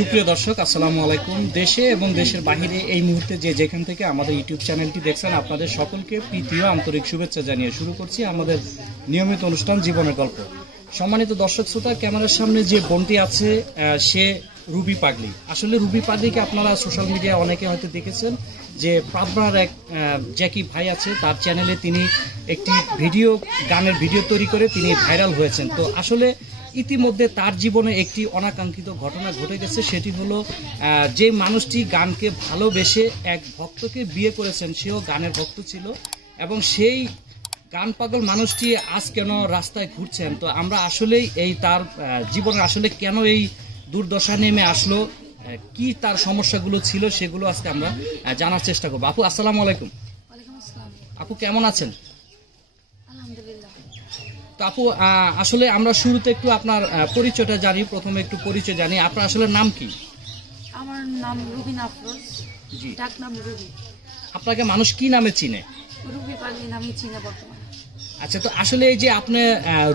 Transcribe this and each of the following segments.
সুপ্রিয় দর্শক, আসসালামু আলাইকুম। দেশে এবং দেশের বাহিরে এই মুহূর্তে যেখান থেকে আমাদের ইউটিউব চ্যানেলটি দেখছেন, আপনাদের সকলকে প্রীতি ও আন্তরিক শুভেচ্ছা জানিয়ে শুরু করছি আমাদের নিয়মিত অনুষ্ঠান জীবনের গল্প। সম্মানিত দর্শক শ্রোতা, ক্যামেরার সামনে যে বোনটি আছে সে রুবি পাগলি। আসলে রুবি পাগলিকে আপনারা সোশ্যাল মিডিয়ায় অনেকে হয়তো দেখেছেন যে পাবনার এক জ্যাকি ভাই আছে, তার চ্যানেলে তিনি একটি গানের ভিডিও তৈরি করে তিনি ভাইরাল হয়েছেন। তো আসলে ইতিমধ্যে তার জীবনে একটি অনাকাঙ্ক্ষিত ঘটনা ঘটে গেছে। সেটি হলো যে মানুষটি গানকে ভালোবেসে এক ভক্তকে বিয়ে করেছেন, সেও গানের ভক্ত ছিল এবং সেই গান পাগল মানুষটি আজ কেন রাস্তায় ঘুরছেন। তো আমরা আসলেই তার জীবনে আসলে কেন এই দুর্দশা নেমে আসলো, কি তার সমস্যাগুলো ছিল, সেগুলো আজকে আমরা জানার চেষ্টা করবো। আপু, আসসালামু আলাইকুম। আপু, কেমন আছেন? তো আপু, আসলে আমরা শুরুতে একটু আপনার পরিচয়টা জানি, প্রথমে একটু পরিচয় জানি। আপনার আসলে নাম কি? আমার নাম রুবিন আফরোজ, ডাক নাম রুবি। আপনাকে মানুষ কি নামে চিনে? রুবি পাগলি নামে চিনে বর্তমানে। আচ্ছা, তো আসলে এই যে আপনি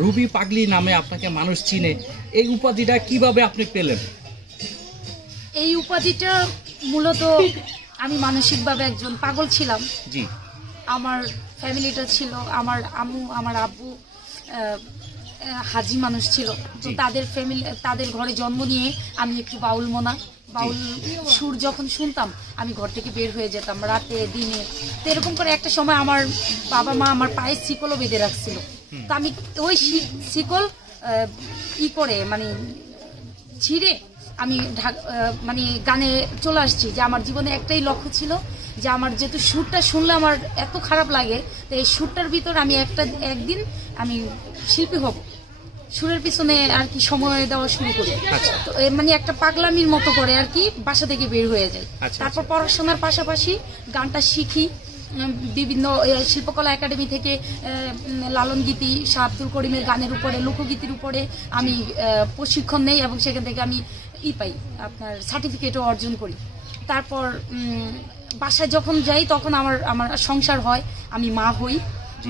রুবি পাগলি নামে আপনাকে মানুষ চিনে, এই উপাধিটা কিভাবে আপনি পেলেন? এই উপাধিটা মূলত আমি মানসিকভাবে একজন পাগল ছিলাম। জি। আমার ফ্যামিলিটা ছিল, আমার আম্মু আমার আব্বু হাজি মানুষ ছিল। তো তাদের ঘরে জন্ম নিয়ে আমি একটু বাউল সুর যখন শুনতাম আমি ঘর থেকে বের হয়ে যেতাম রাতে দিনে। তো এরকম করে একটা সময় আমার বাবা মা আমার পায়ে শিকলও বেঁধে রাখছিল। তো আমি ওই শিকল করে ছিঁড়ে আমি গানে চলে আসছি। যে আমার জীবনে একটাই লক্ষ্য ছিল যে আমার যেহেতু সুরটা শুনলে আমার এত খারাপ লাগে, তো এই সুরটার ভিতর আমি একদিন আমি শিল্পী হব। সুরের পিছনে আর কি সময় দেওয়া শুরু করি। তো একটা পাগলামির মতো করে আর কি বাসা থেকে বের হয়ে যায়। তারপর পড়াশোনার পাশাপাশি গানটা শিখি। বিভিন্ন শিল্পকলা একাডেমি থেকে লালন গীতি, শাহ আব্দুল করিমের গানের উপরে, লোকগীতির উপরে আমি প্রশিক্ষণ নেই এবং সেখান থেকে আমি পাই আপনার সার্টিফিকেটও অর্জন করি। তারপর বাসায় যখন যাই তখন আমার সংসার হয়, আমি মা হই।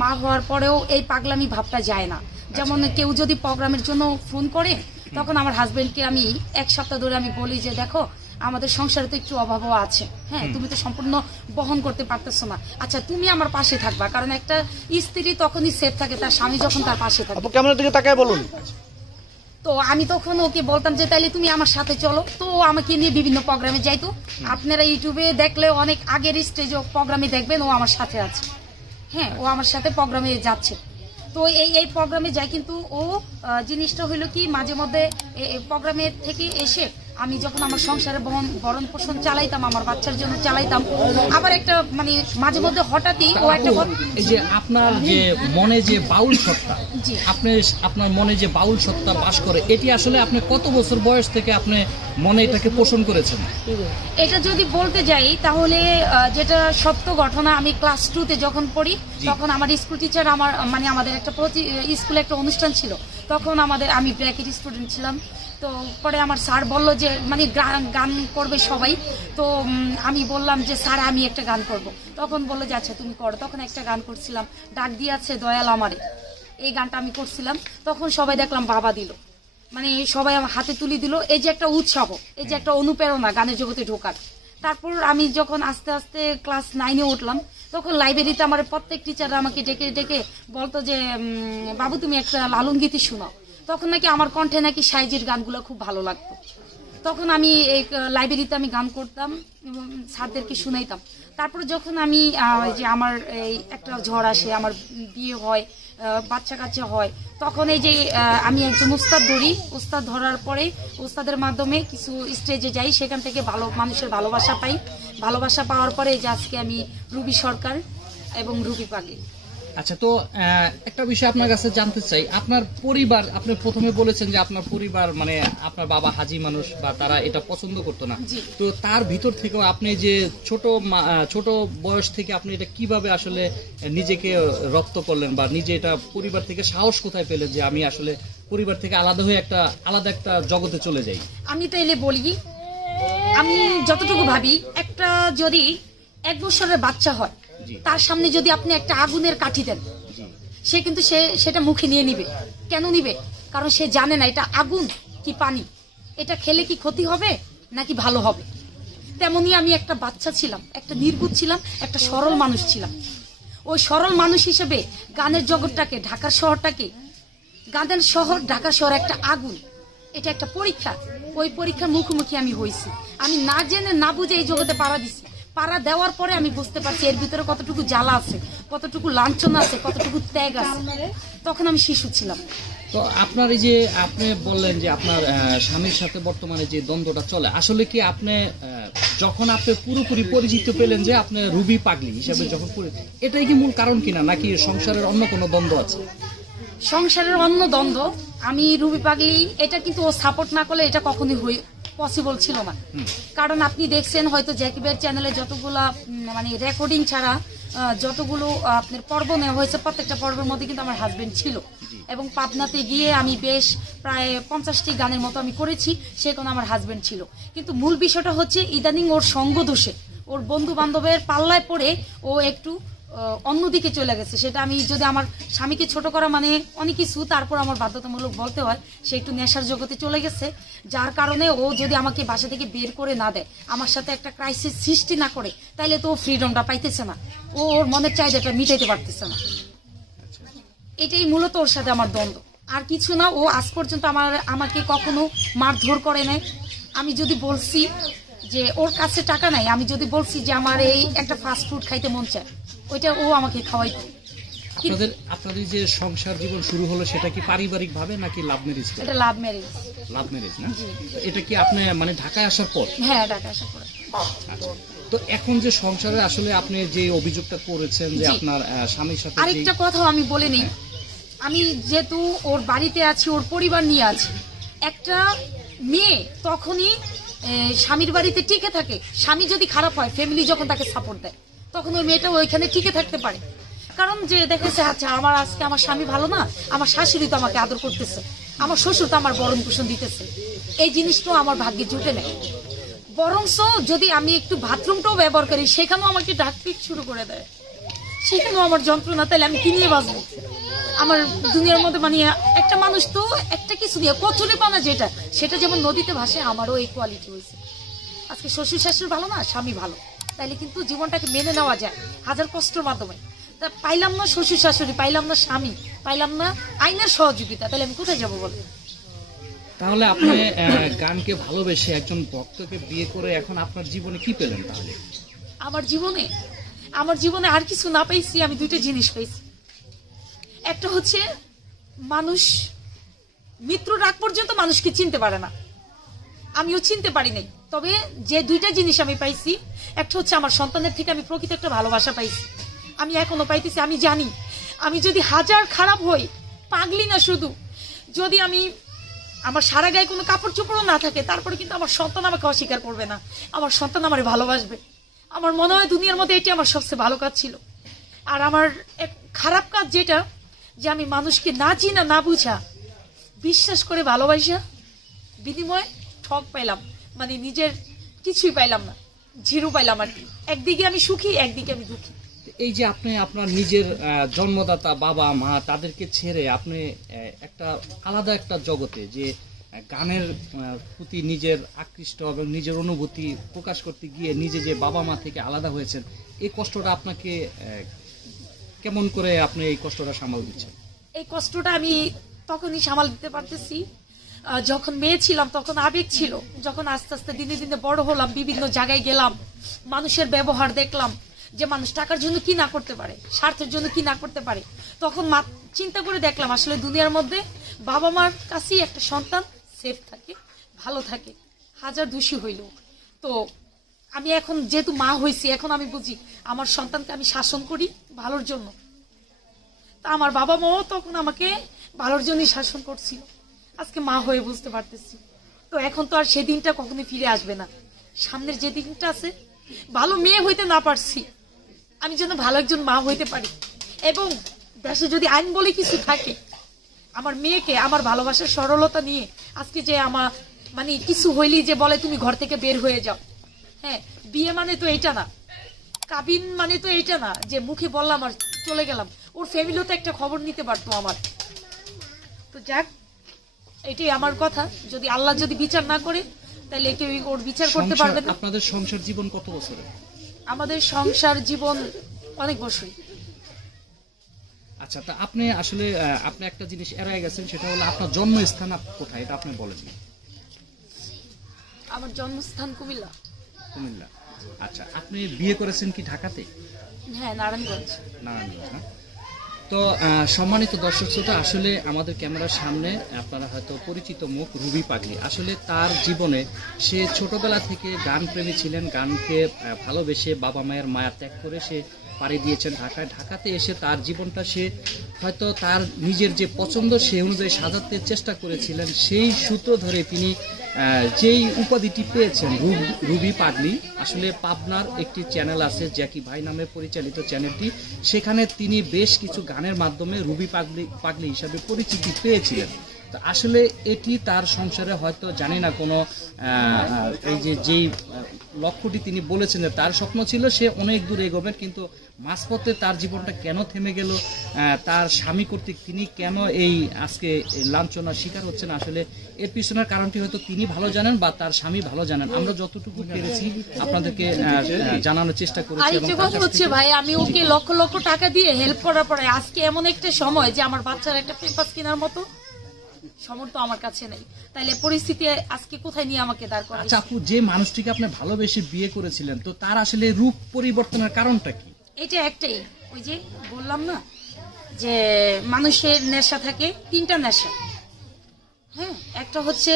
মা হওয়ার পরেও এই পাগলামি ভাবটা যায় না। যেমন কেউ যদি প্রোগ্রামের জন্য ফোন করে তখন আমার হাজবেন্ডকে আমি এক সপ্তাহ ধরে আমি বলি যে দেখো আমাদের সংসারে তো একটু অভাবও আছে, হ্যাঁ, তুমি তো সম্পূর্ণ বহন করতে পারতেছো না, আচ্ছা তুমি আমার পাশে থাকবা। কারণ একটা স্ত্রী তখনই সেফ থাকে তার স্বামী যখন তার পাশে থাকে। ক্যামেরার দিকে তাকায় বলুন। তো আমি তখন ওকে বলতাম যে তাইলে তুমি আমার সাথে চলো। তো আমাকে নিয়ে বিভিন্ন প্রোগ্রামে যাইতো। আপনারা ইউটিউবে দেখলে অনেক আগের স্টেজে প্রোগ্রামে দেখবেন ও আমার সাথে আছে, হ্যাঁ, ও আমার সাথে প্রোগ্রামে যাচ্ছে। তো এই প্রোগ্রামে যায়, কিন্তু ও জিনিসটা হইলো কি মাঝে মধ্যে প্রোগ্রামের থেকে এসে আমি যখন আমার সংসারে ভরণ পোষণ চালাইতাম, আমার বাচ্চার জন্য চালাইতাম, আবার একটা মাঝে মধ্যে হঠাৎই ও একটা এই যে আপনার যে মনে যে বাউল সত্তা, আপনার মনে যে বাউল সত্তা বাস করে, এটি আসলে আপনি কত বছর বয়স থেকে আপনি মনে এটাকে পোষণ করেছেন? এটা যদি বলতে যাই তাহলে যেটা সত্য ঘটনা, আমি ক্লাস 2-তে যখন পড়ি তখন আমার স্কুল টিচার আমাদের একটা স্কুলে একটা অনুষ্ঠান ছিল। তখন আমি ব্র্যাকেট স্টুডেন্ট ছিলাম। তো পরে আমার স্যার বলল যে গান করবে সবাই। তো আমি বললাম যে স্যার আমি একটা গান করব। তখন বললো যে আচ্ছা তুমি করো। তখন একটা গান করছিলাম, ডাক দিয়াছে দয়াল আমারে, এই গানটা আমি করছিলাম। তখন সবাই দেখলাম বাবা দিল, সবাই আমার হাতে তুলি দিল। এই যে একটা উৎসাহ, এই যে একটা অনুপ্রেরণা গানের জগতে ঢোকার। তারপর আমি যখন আস্তে আস্তে ক্লাস 9-এ উঠলাম তখন লাইব্রেরিতে আমার প্রত্যেক টিচার আমাকে ডেকে ডেকে বলতো যে বাবু তুমি একটা লালন গীতি শোনাও। তখন নাকি আমার কণ্ঠে নাকি সাইজের গানগুলো খুব ভালো লাগতো। তখন আমি এই লাইব্রেরিতে আমি গান করতাম এবং স্যারদেরকে শুনাইতাম। তারপর যখন আমি যে আমার এই একটা ঝড় আসে, আমার বিয়ে হয়, বাচ্চা কাচ্চা হয়, তখন এই যে আমি একজন উস্তাদ ধরি। উস্তাদ ধরার পরে উস্তাদের মাধ্যমে কিছু স্টেজে যাই, সেখান থেকে ভালো মানুষের ভালোবাসা পাই। ভালোবাসা পাওয়ার পরে যে আজকে আমি রুবি সরকার এবং রুবি পাগলি। আচ্ছা, তো একটা বিষয় আপনার কাছে জানতে চাই, আপনার পরিবার, আপনি প্রথমে বলেছেন যে আপনার পরিবার আপনার বাবা হাজি মানুষ বা তারা এটা পছন্দ করতো না। তো তার ভিতর থেকেও আপনি যে ছোট বয়স থেকে আপনি এটা কিভাবে আসলে নিজেকে রপ্ত করলেন বা নিজে এটা পরিবার থেকে সাহস কোথায় পেলেন যে আমি আসলে পরিবার থেকে আলাদা একটা জগতে চলে যাই? আমি তো এলে বলি, আমি যতটুকু ভাবি, একটা যদি 1 বছরের বাচ্চা হয় তার সামনে যদি আপনি একটা আগুনের কাঠি দেন, সে কিন্তু সেটা মুখে নিয়ে নিবে। কেন নিবে? কারণ সে জানে না এটা আগুন কি পানি, এটা খেলে কি ক্ষতি হবে নাকি ভালো হবে। তেমনি আমি একটা বাচ্চা ছিলাম, একটা নির্বুধ ছিলাম, একটা সরল মানুষ ছিলাম। ওই সরল মানুষ হিসেবে গানের জগৎটাকে, ঢাকার শহরটাকে, গানের শহর ঢাকা শহর একটা আগুন, এটা একটা পরীক্ষা। ওই পরীক্ষার মুখোমুখি আমি হয়েছি। আমি না জেনে না বুঝে এই জগতে পাড়া দিছি। পাড়া দেওয়ার পরে আমি বুঝতে পারছি এর ভিতরে কতটুকু জ্বালা আছে, কতটুকু লাঞ্ছনা আছে, কতটুকু ত্যাগ আছে। তখন আমি শিশু ছিলাম। তো আপনার এই যে আপনি বললেন যে আপনার স্বামীর সাথে বর্তমানে যে দ্বন্দ্বটা চলে, আসলে কি আপনি যখন আপনি পুরোপুরি পরিচিত পেলেন যে আপনি রুবি পাগলি হিসাবে যখন এটাই কি মূল কারণ কিনা, নাকি সংসারের অন্য কোনো দ্বন্দ্ব আছে? সংসারের অন্য দ্বন্দ্ব, আমি রুবি পাগলি এটা কিন্তু ও সাপোর্ট না করলে এটা কখনোই পসিবল ছিল না। কারণ আপনি দেখছেন হয়তো জ্যাকিবের চ্যানেলে যতগুলা মানে রেকর্ডিং ছাড়া যতগুলো আপনার পর্ব নেওয়া হয়েছে, প্রত্যেকটা পর্বের মধ্যে কিন্তু আমার হাজবেন্ড ছিল। এবং পাবনাতে গিয়ে আমি বেশ প্রায় 50টি গানের মতো আমি করেছি, সেখানে আমার হাজবেন্ড ছিল। কিন্তু মূল বিষয়টা হচ্ছে ইদানিং ওর সঙ্গ দোষে, ওর বন্ধু বান্ধবের পাল্লায় পড়ে ও একটু অন্যদিকে চলে গেছে। সেটা আমি যদি আমার স্বামীকে ছোট করা মানে অনেক কিছু, তারপর আমার বাধ্যতামূলক বলতে হয় সে একটু নেশার জগতে চলে গেছে। যার কারণে ও যদি আমাকে বাসা থেকে বের করে না দেয়, আমার সাথে একটা ক্রাইসিস সৃষ্টি না করে, তাইলে তো ও ফ্রিডমটা পাইতেছে না, ও ওর মনের চাহিদাটা মিটাইতে পারতেছে না। এটাই মূলত ওর সাথে আমার দ্বন্দ্ব, আর কিছু না। ও আজ পর্যন্ত আমাকে কখনো মারধর করে নাই। আমি যদি বলছি যে ওর কাছে টাকা নাই, আমি যদি বলছি যে আমার এই একটা ফাস্ট ফুড খাইতে মন চায়, ওইটা ও আমাকে খাওয়াইতো। আপনাদের যে সংসার জীবন শুরু হলো সেটা কি পারিবারিক ভাবে নাকি লাভ ম্যারেজ? এটা লাভ ম্যারেজ। লাভ ম্যারেজ না? এটা কি আপনি মানে ঢাকায় আসার পর? হ্যাঁ, ঢাকায় আসার পর। আচ্ছা, তো এখন যে সংসারে আসলে আপনি যে অভিযোগটা করেছেন যে আপনার স্বামীর সাথে, আরেকটা কথাও আমি বলে নিই, আমি যেহেতু ওর বাড়িতে আছি, ওর পরিবার নিয়ে আছি, একটা মেয়ে তখনই স্বামীর বাড়িতে টিকে থাকে। স্বামী যদি খারাপ হয়, ফ্যামিলি যখন তাকে সাপোর্ট দেয়, তখন ওই মেয়েটা ওইখানে টিকে থাকতে পারে। কারণ যে দেখেছে আচ্ছা আমার আজকে আমার স্বামী ভালো না, আমার শাশুড়ি তো আমাকে আদর করতেছে, আমার শ্বশুর তো আমার বরণ পোষণ দিতেছে, এই জিনিসটাও আমার ভাগ্যে জুটে নেয়। বরংস যদি আমি একটু বাথরুমটাও ব্যবহার করি, সেখানেও আমাকে ডাকপিট শুরু করে দেয়, সেখানেও আমার যন্ত্রণা। তাহলে আমি কি নিয়ে বাঁচবো? আমার দুনিয়ার মধ্যে মানে একটা মানুষ তো একটা কিছু নিয়ে কচুরি পানা যেটা, সেটা যেমন নদীতে ভাসে, আমারও এই কোয়ালিটি হয়েছে। আজকে শ্বশুর শাশুড়ি ভালো না, স্বামী ভালো, তাইলে কিন্তু জীবনটাকে মেনে নেওয়া যায় হাজার কষ্টের মাধ্যমে। তা পাইলাম না শ্বশুর শাশুড়ি, পাইলাম না স্বামী, পাইলাম না আইনের সহযোগিতা, তাহলে আমি কোথায় যাবো বলো? তাহলে আপনি গানকে ভালোবেসে একজন ভক্তকে বিয়ে করে এখন আপনার জীবনে কি পেলেন? তাহলে আমার জীবনে আর কিছু না পেয়েছি, আমি দুইটা জিনিস পেয়েছি। একটা হচ্ছে মানুষ মৃত্যুর আগ পর্যন্ত মানুষকে চিনতে পারে না, আমিও চিনতে পারি নাই। তবে যে দুইটা জিনিস আমি পাইছি, একটা হচ্ছে আমার সন্তানের থেকে আমি প্রকৃত একটা ভালোবাসা পাইছি, আমি এখনো পাইতেছি। আমি জানি আমি যদি হাজার খারাপ হই, পাগলি না শুধু, যদি আমি আমার সারা গায়ে কোনো কাপড় চোপড়ও না থাকে, তারপরে কিন্তু আমার সন্তান আমাকে অস্বীকার করবে না, আমার সন্তান আমার ভালোবাসবে। আমার মনে হয় দুনিয়ার মধ্যে এটি আমার সবচেয়ে ভালো কাজ ছিল। আর আমার এক খারাপ কাজ যেটা, যে আমি মানুষকে না চিনা না বুঝা বিশ্বাস করে ভালোবাসা বিনিময়ে ঠক পাইলাম, মানে নিজের কিছুই পাইলাম না, জিরো পাইলাম আর কি। একদিকে আমি সুখী, একদিকে আমি দুঃখী। এই যে আপনি আপনার নিজের জন্মদাতা বাবা মা তাদেরকে ছেড়ে আপনি একটা আলাদা একটা জগতে যে গানের প্রতি নিজের আকৃষ্ট এবং নিজের অনুভূতি প্রকাশ করতে গিয়ে নিজে যে বাবা মা থেকে আলাদা হয়েছেন, এই কষ্টটা আপনাকে কেমন করে আপনি এই কষ্টটা সামাল দিচ্ছেন? এই কষ্টটা আমি তখনই সামাল দিতে পারতেছি যখন মেয়ে ছিলাম, তখন আবেগ ছিল। যখন আস্তে আস্তে দিনে দিনে বড় হলাম, বিভিন্ন জায়গায় গেলাম, মানুষের ব্যবহার দেখলাম, যে মানুষ টাকার জন্য কি না করতে পারে, স্বার্থের জন্য কি না করতে পারে, তখন চিন্তা করে দেখলাম আসলে দুনিয়ার মধ্যে বাবা মার কাছেই একটা সন্তান সেফ থাকে, ভালো থাকে, হাজার দোষী হইল। তো আমি এখন যেহেতু মা হয়েছি, এখন আমি বুঝি আমার সন্তানকে আমি শাসন করি ভালোর জন্য। তা আমার বাবা মাও তখন আমাকে ভালোর জন্যই শাসন করছিল, আজকে মা হয়ে বুঝতে পারতেছি। তো এখন তো আর সেদিনটা কখনোই ফিরে আসবে না। সামনের যে দিনটা আছে, ভালো মেয়ে হইতে না পারছি, আমি যেন ভালো একজন মা হইতে পারি। এবং দেশে যদি আইন বলে কিছু থাকে, আমার মেয়েকে আমার ভালোবাসার সরলতা নিয়ে আজকে যে আমার মানে কিছু হইলি যে বলে তুমি ঘর থেকে বের হয়ে যাও, হ্যাঁ, বিয়ে মানে তো এইটা না, কাবিন মানে তো এইটা না যে মুখে বললাম আর চলে গেলাম। ওর ফ্যামিলিও তো একটা খবর নিতে পারতো আমার। তো যাক, এটাই আমার কথা। যদি আল্লাহ যদি বিচার না করে, তাহলে কেউ ওর বিচার করতে পারবে না। আপনাদের সংসার জীবন কত বছরের? আমাদের সংসার জীবন অনেক বছর। আচ্ছা, তা আপনি আসলে আপনি একটা জিনিস এড়াই গেছেন, সেটা হলো আপনার জন্মস্থান কোথায়, এটা আপনি বলেন। আমার জন্মস্থান কুমিল্লা। কুমিল্লা। আচ্ছা, আপনি বিয়ে করেছেন কি ঢাকাতে? হ্যাঁ, নারায়ণগঞ্জ। নারায়ণগঞ্জ। তো সম্মানিত দর্শক শ্রোতা, আসলে আমাদের ক্যামেরার সামনে আপনারা হয়তো পরিচিত মুখ রুবি পাগলি। আসলে তার জীবনে সে ছোটবেলা থেকে গান প্রেমী ছিলেন, গানকে ভালোবেসে বাবা মায়ের মায়া ত্যাগ করে সে পাড়ি দিয়েছেন ঢাকায়। ঢাকাতে এসে তার জীবনটা সে হয়তো তার নিজের যে পছন্দ সেই অনুযায়ী সাজাতে চেষ্টা করেছিলেন। সেই সূত্র ধরে তিনি যেই উপাধিটি পেয়েছেন রুবি পাগলি। আসলে পাবনার একটি চ্যানেল আছে জ্যাকি ভাই নামে পরিচালিত চ্যানেলটি, সেখানে তিনি বেশ কিছু গানের মাধ্যমে রুবি পাগলি হিসাবে পরিচিতি পেয়েছিলেন। তো আসলে এটি তার সংসারে হয়তো জানি না কোনো এই যেই লক্ষ্যটি তিনি বলেছেন যে তার স্বপ্ন ছিল সে অনেক দূর এগোবেন, কিন্তু মাঝপথে তার জীবনটা কেন থেমে গেল, তার স্বামী কর্তৃক তিনি কেন এই আজকে লাঞ্ছনার শিকার হচ্ছেন, আসলে এর পিছনের কারণটি হয়তো তিনি ভালো জানেন বা তার স্বামী ভালো জানেন। আমরা যতটুকু পেরেছি আপনাদেরকে জানানোর চেষ্টা করেছি। আরেকটা কথা হচ্ছে ভাই, আমি ওকে লক্ষ লক্ষ টাকা দিয়ে হেল্প করার পরে আজকে এমন একটা সময় যে আমার বাচ্চার একটা পেপার কেনার মতো সমর্থ আমার কাছে নেই, তাইলে পরিস্থিতি আজকে কোথায় নিয়ে আমাকে দাঁড় করায়। আচ্ছা আপু, যে মানুষটিকে আপনি ভালোবেসে বিয়ে করেছিলেন, তো তার আসলে রূপ পরিবর্তনের কারণটা কি? এটা একটাই, ওই যে বললাম না যে মানুষের নেশা থাকে, তিনটা নেশা। হ্যাঁ, একটা হচ্ছে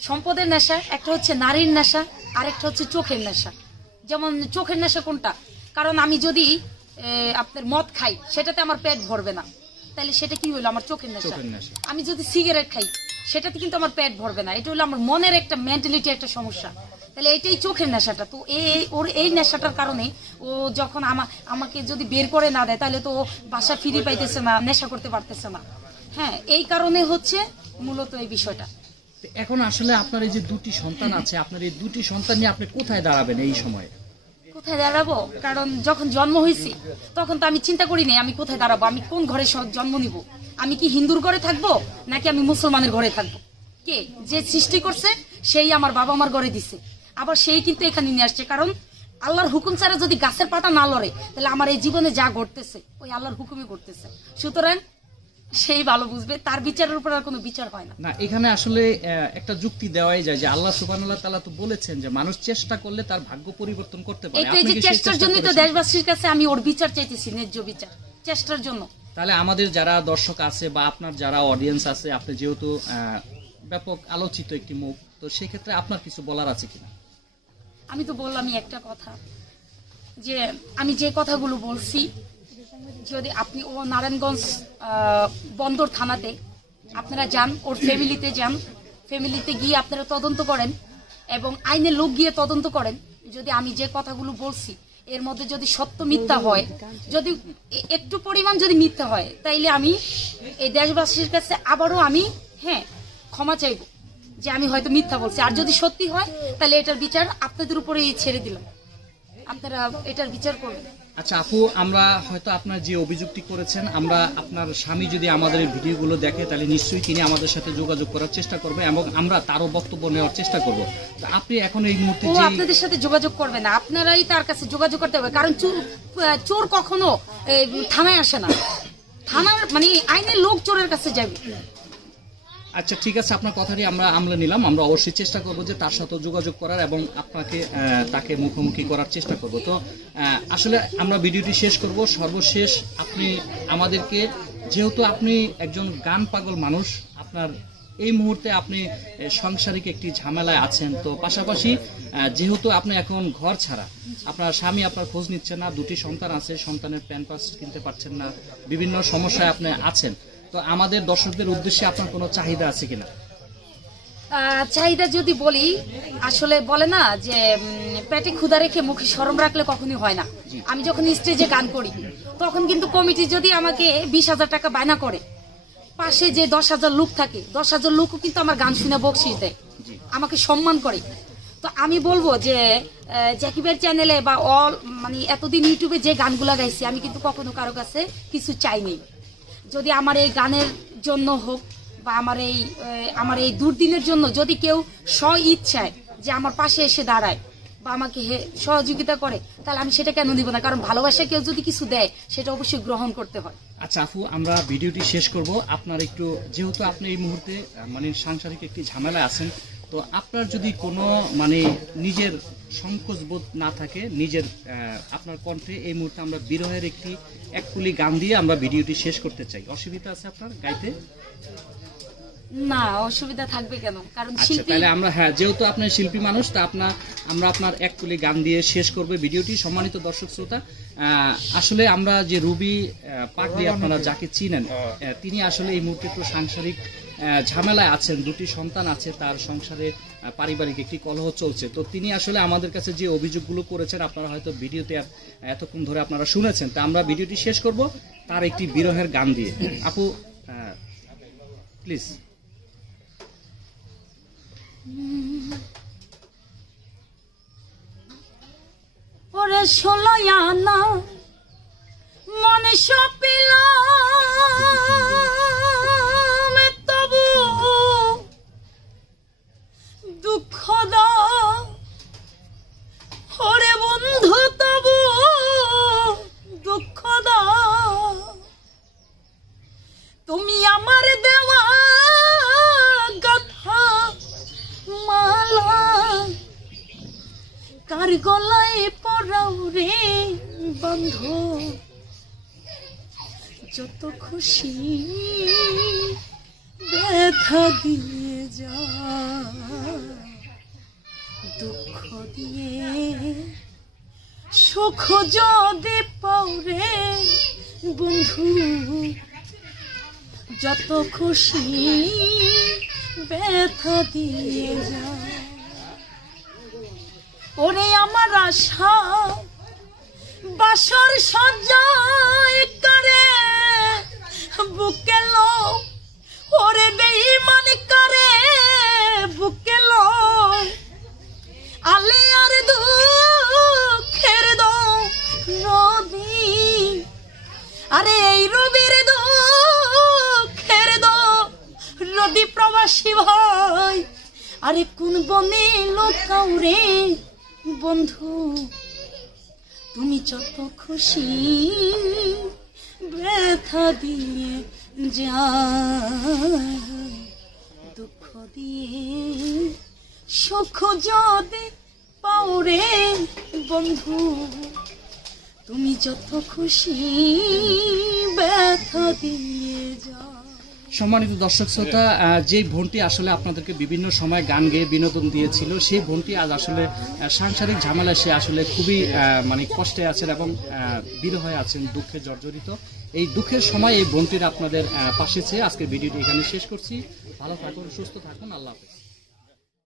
সম্পদের নেশা, একটা হচ্ছে নারীর নেশা, আর একটা হচ্ছে চোখের নেশা। যেমন চোখের নেশা কোনটা? কারণ আমি যদি আপনার মদ খাই সেটাতে আমার পেট ভরবে না, তাহলে সেটা কি হলো? আমার চোখের নেশা। আমি যদি সিগারেট খাই সেটাতে কিন্তু আমার পেট ভরবে না, এটা হলো আমার মনের একটা মেন্টালিটি, একটা সমস্যা। তাহলে এটাই চোখের নেশাটা। তো ওর এই নেশাটার কারণে ও যখন আমাকে যদি বের করে না দেয় তাহলে তো ও বাসা ফিরে পাইতেছে না, নেশা করতে পারতেছে না। হ্যাঁ, এই কারণে হচ্ছে মূলত এই বিষয়টা। এখন আসলে আপনার এই যে দুটি সন্তান আছে, আপনার এই দুটি সন্তান নিয়ে আপনি কোথায় দাঁড়াবেন এই সময়ে? কোথায় দাঁড়াবো? কারণ যখন জন্ম হয়েছি তখন তো আমি চিন্তা করি নাই আমি কোথায় দাঁড়াবো, আমি কোন ঘরে জন্ম নিব, আমি কি হিন্দুর ঘরে থাকবো নাকি আমি মুসলমানের ঘরে থাকবো। কে যে সৃষ্টি করছে সেই আমার বাবা মার ঘরে দিছে, আবার সেই কিন্তু এখানে নিয়ে আসছে। কারণ আল্লাহর হুকুম ছাড়া যদি গাছের পাতা না লড়ে তাহলে আমার এই জীবনে যা ঘটতেছে ওই আল্লাহর হুকুমই ঘটতেছে। সুতরাং সেই ভালো বুঝবে, তার বিচারের উপর আর কোনো বিচার হয় না। না, এখানে আসলে একটা যুক্তি দেওয়াই যায় যে আল্লাহ সুবহানাহু ওয়া তাআলা তো বলেছেন যে মানুষ চেষ্টা করলে তার ভাগ্য পরিবর্তন করতে পারে। এই যে চেষ্টার জন্যই তো দেশবাসীর কাছে আমি ওর বিচার চাইতেছি, ন্যায্য বিচার, চেষ্টার জন্য। তাহলে আমাদের যারা দর্শক আছে বা আপনার যারা অডিয়েন্স আছে, আপনি যেহেতু ব্যাপক আলোচিত একটি মুখ, তো সেই ক্ষেত্রে আপনার কিছু বলার আছে কিনা? আমি তো বললামই একটা কথা, যে আমি যে কথাগুলো বলছি যদি আপনি ও নারায়ণগঞ্জ বন্দর থানাতে আপনারা যান, ওর ফ্যামিলিতে যান, ফ্যামিলিতে গিয়ে আপনারা তদন্ত করেন এবং আইনের লোক গিয়ে তদন্ত করেন। যদি আমি যে কথাগুলো বলছি এর মধ্যে যদি সত্য মিথ্যা হয়, যদি একটু পরিমাণ যদি মিথ্যা হয়, তাইলে আমি এই দেশবাসীর কাছে আবারও আমি ক্ষমা চাইব যে আমি হয়তো মিথ্যা বলছি। আর যদি সত্যি হয় তাহলে এটার বিচার আপনাদের উপরেই ছেড়ে দিলাম, আপনারা এটার বিচার করবেন। আচ্ছা আপু, আমরা হয়তো আপনার যে অভিযোগটি করেছেন, আমরা আপনার স্বামী যদি আমাদের এই ভিডিওগুলো দেখে তাহলে নিশ্চয়ই তিনি আমাদের সাথে যোগাযোগ করার চেষ্টা করবে এবং আমরা তারও বক্তব্য নেওয়ার চেষ্টা করব। তো আপনি এখন এই মুহূর্তে আপনাদের সাথে যোগাযোগ করবে না, আপনারাই তার কাছে যোগাযোগ করতে হবে। কারণ চোর কখনো থানায় আসে না, থানার মানে আইনের লোক চোরের কাছে যাবে। আচ্ছা ঠিক আছে, আপনার কথাটি আমরা আমলে নিলাম। আমরা অবশ্যই চেষ্টা করব যে তার সাথে যোগাযোগ করার এবং আপনাকে তাকে মুখোমুখি করার চেষ্টা করব। তো আসলে আমরা ভিডিওটি শেষ করব। সর্বশেষ আপনি আমাদেরকে, যেহেতু আপনি একজন গান পাগল মানুষ, আপনার এই মুহূর্তে আপনি সাংসারিক একটি ঝামেলায় আছেন, তো পাশাপাশি যেহেতু আপনি এখন ঘর ছাড়া, আপনার স্বামী আপনার খোঁজ নিচ্ছে না, দুটি সন্তান আছে, সন্তানের প্যাম্পাস কিনতে পারছেন না, বিভিন্ন সমস্যায় আপনি আছেন, তো আমাদের দর্শকদের উদ্দেশ্যে আপনার কোনো চাহিদা আছে কিনা? চাহিদা যদি বলি, আসলে বলে না যে পেটে ক্ষুধা রেখে মুখে শরম রাখলে কখনই হয় না। আমি যখন স্টেজে গান করি তখন কিন্তু কমিটি যদি আমাকে 20,000 টাকা বায়না করে, পাশে যে 10,000 লোক থাকে, 10,000 লোকও কিন্তু আমার গান শুনে বকশিশ দেয়, আমাকে সম্মান করে। তো আমি বলবো যে জ্যাকিবের চ্যানেলে বা মানে এতদিন ইউটিউবে যে গানগুলা গাইছি আমি কিন্তু কখনো কারো কাছে কিছু চাইনি। যদি আমার এই গানের জন্য হোক বা আমার এই দুর্দিনের জন্য যদি কেউ স্ব ইচ্ছায় যে আমার পাশে এসে দাঁড়ায় বা আমাকে সহযোগিতা করে, তাহলে আমি সেটা কেন দিব না? কারণ ভালোবাসা কেউ যদি কিছু দেয় সেটা অবশ্যই গ্রহণ করতে হয়। আচ্ছা আপু, আমরা ভিডিওটি শেষ করব। আপনার একটু, যেহেতু আপনি এই মুহূর্তে মানে সাংসারিক একটি ঝামেলায় আছেন, তো আপনার যদি কোনো মানে নিজের সংকোচ বোধ না থাকে, নিজের আপনার কণ্ঠে এই মুহূর্তে আমরা বিরহের একটি এককুলি গান দিয়ে আমরা ভিডিওটি শেষ করতে চাই। অসুবিধা আছে আপনার গাইতে? না, অসুবিধা থাকবে কেন? কারণ আচ্ছা, তাহলে আমরা যেহেতু আপনি শিল্পী মানুষ, তা আমরা আপনার এককুলি গান দিয়ে শেষ করব ভিডিওটি। সম্মানিত দর্শক শ্রোতা, আসলে আমরা যে রুবি পাগলি, আপনারা যাকে চিনেন, তিনি আসলে এই মুহূর্তে তো সাংসারিক ঝামেলায় আছেন, 2টি সন্তান আছে, তার সংসারে পারিবারিক একটি কলহ চলছে। তো তিনি আসলে আমাদের কাছে যে অভিযোগগুলো করেছেন, আপনারা হয়তো ভিডিওতে এতক্ষণ ধরে আপনারা শুনেছেন। তা আমরা ভিডিওটি শেষ করব তার একটি বিরহের গান দিয়ে। আপু প্লিজ। ওরে ষোলয়ানা মনে সপিলাম, তবু দুঃখ দাও ওরে বন্ধু, তবু দুঃখ দাও। তুমি আমার দেওয়া গাথা মালা কার গলায় পরাও রে বন্ধু, যত খুশি ব্যথা দিয়ে যা, দুঃখ দিয়ে সুখ যদি পাও রে বন্ধু, যত খুশি ব্যথা দিয়ে যা। ওরে আমার আশা বাসর সজ্জায় করে বুকে লো, ওরে বেঈমান করে বুকে লো, আলে আর দুঃখের নদী, আরে এই রবির দুঃখের নদী প্রবাসী ভাই, আরে কোন বনে লোকাও রে বন্ধু, তুমি যত খুশি ব্যথা দিয়ে যা, দুঃখ দিয়ে সুখ যদি পাও রে বন্ধু, তুমি যত খুশি ব্যথা দিয়ে যা। সম্মানিত দর্শক শ্রোতা, যে বোনটি আসলে আপনাদেরকে বিভিন্ন সময় গান গেয়ে বিনোদন দিয়েছিল, সেই বোনটি আজ আসলে সাংসারিক ঝামেলায় সে আসলে খুবই মানে কষ্টে আছেন এবং বিরহে আছেন, দুঃখে জর্জরিত। এই দুঃখের সময় এই বোনটির আপনাদের পাশে চেয়ে আজকের ভিডিওটি এখানে শেষ করছি। ভালো থাকুন, সুস্থ থাকুন, আল্লাহ হাফেজ।